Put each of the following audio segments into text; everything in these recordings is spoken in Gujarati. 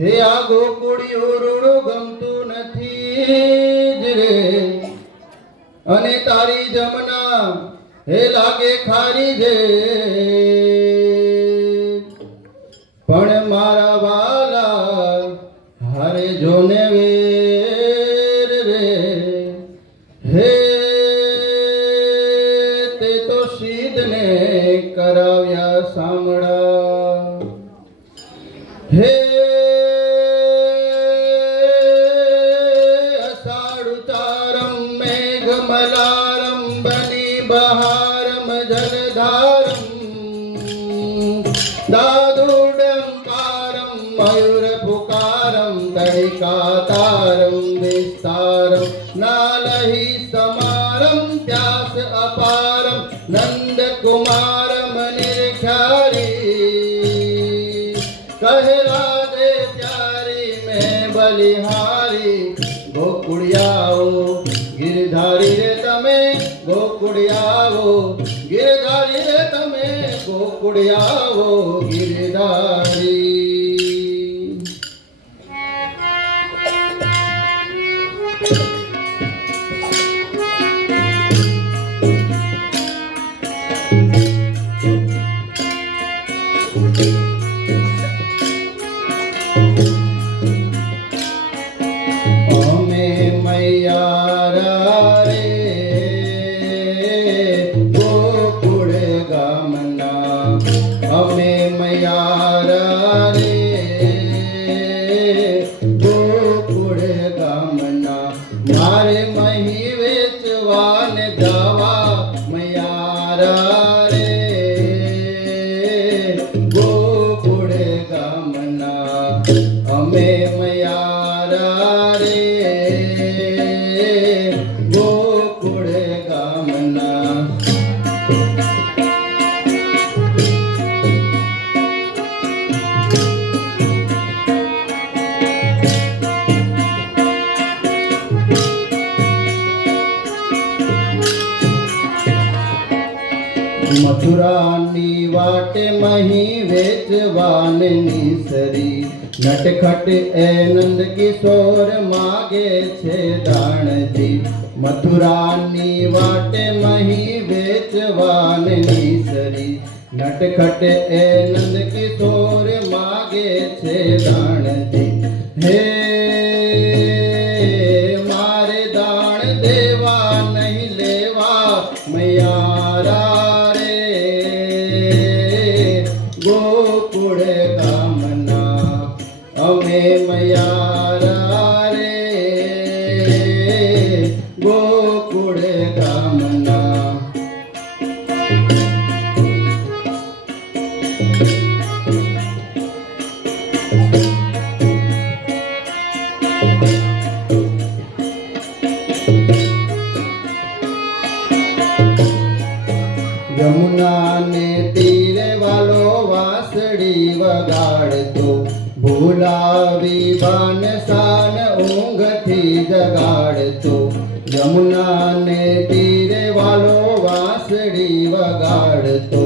હે આ ગોકુળિયું રૂડું ગમતું નથી જ રે, અને તારી જમના હે લાગે ખારી જે, પણ મારા વાલા હારે જોને વેર રે, હે તે તો સીધને કરાવ્યા સામડા, હે અષાઢ તારમ મેઘમલારમ બની બહારમ જલધારમ દાદુડંકારમ મયુર પુકારમ તડિકાતારમ વિસ્તારમ નાલહી સમારમ ત્યાસ અપારમ નંદકુમારમ નિર્ખ્યારી, કહે રાધે પ્યારી મેં બલિહારી, ગોકુળિયાઓ ગિરધારી રે તમે, ગોકુળિયાઓ ગિરધારી રે તમે, ગોકુળિયાઓ ગિરધારી. અમે મૈયારા રે ગોકુળ ગામના, અમે મૈયારા રે ગોકુળ ગામના, મારે મહી વેચવાને જવા મૈયારા રે ગોકુળ ગામના, અમે મૈયારા રે ગોકુળ ગામના. મથુરાની વાટે મહી વેચવાને નીસરી, નટખટ એ નંદ કિશોર માગે છે દાણજી, મથુરાની વાટે મહી વેચવાને નીસરી, નટખટ એ નંદ કિશોર માગે છે દાણજી, હે મારે દાણ દેવા નહીં લેવા મૈયારા રે ગોકુળ ગામના, અમે મૈયારા રે ગોકુળ ગામના. યમુના ને તીરે વાલો વાંસળી વગાડતો, ભૂલાવી બાન સાન ઊંઘથી જગાડતો, યમુના ને તીરે વાલો વાંસળી વગાડતો,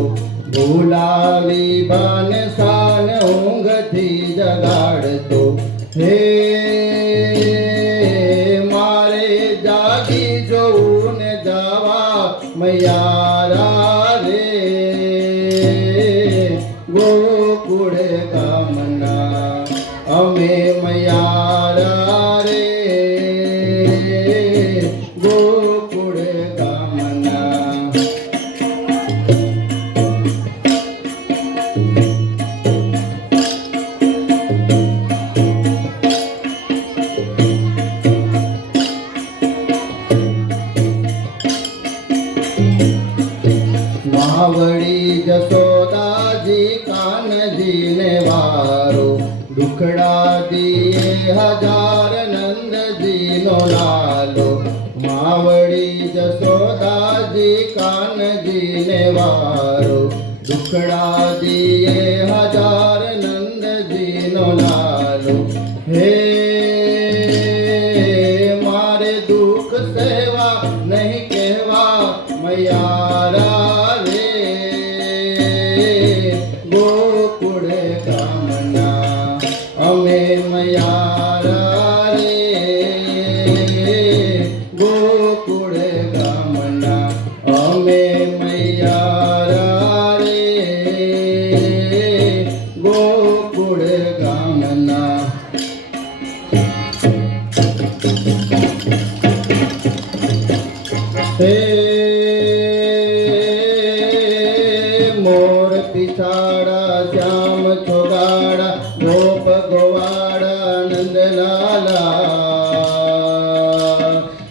ભૂલાવી બાન સાન ઊંઘથી જગાડતો, હે મારે જાગી જોવું ને જવા મૈયારા રે ગોકુળ ગામના, અમે મૈયારા રે ગોકુળ ગામના. માવડી જશોદાજી કાનજીને વારો, દુખડા દીએ હજાર નંદજીનો લાલો, માવડી જશોદાજી કાનજીને વારો, દુખડા દીએ હજાર નંદજીનો લાલો, હે મારે દુઃખ સેવા નહીં કહેવા મૈયારા રે ગોકુળ ગામના, અમે વિશાળા શ્યામ છોગાડા ગોપ ગોવાડા નંદલાલા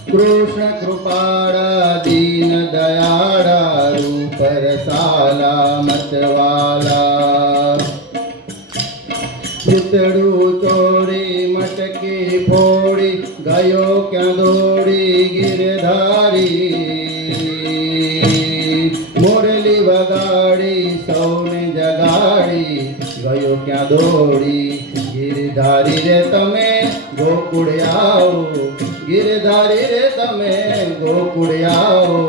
કૃષ્ણ કૃપાળા દીન દયાળા રૂપ રસાલા મતવાલા ચિતડું ચોરી મટકી ફોડી ગયો ક્યાં દોડી ગિરધારી મોરલી વગાડી સૌને જગાડી ગયો ક્યાં દોડી ગિરધારી રે તમે ગોકુળ આવો ગિરધારી રે તમે ગોકુળ આવો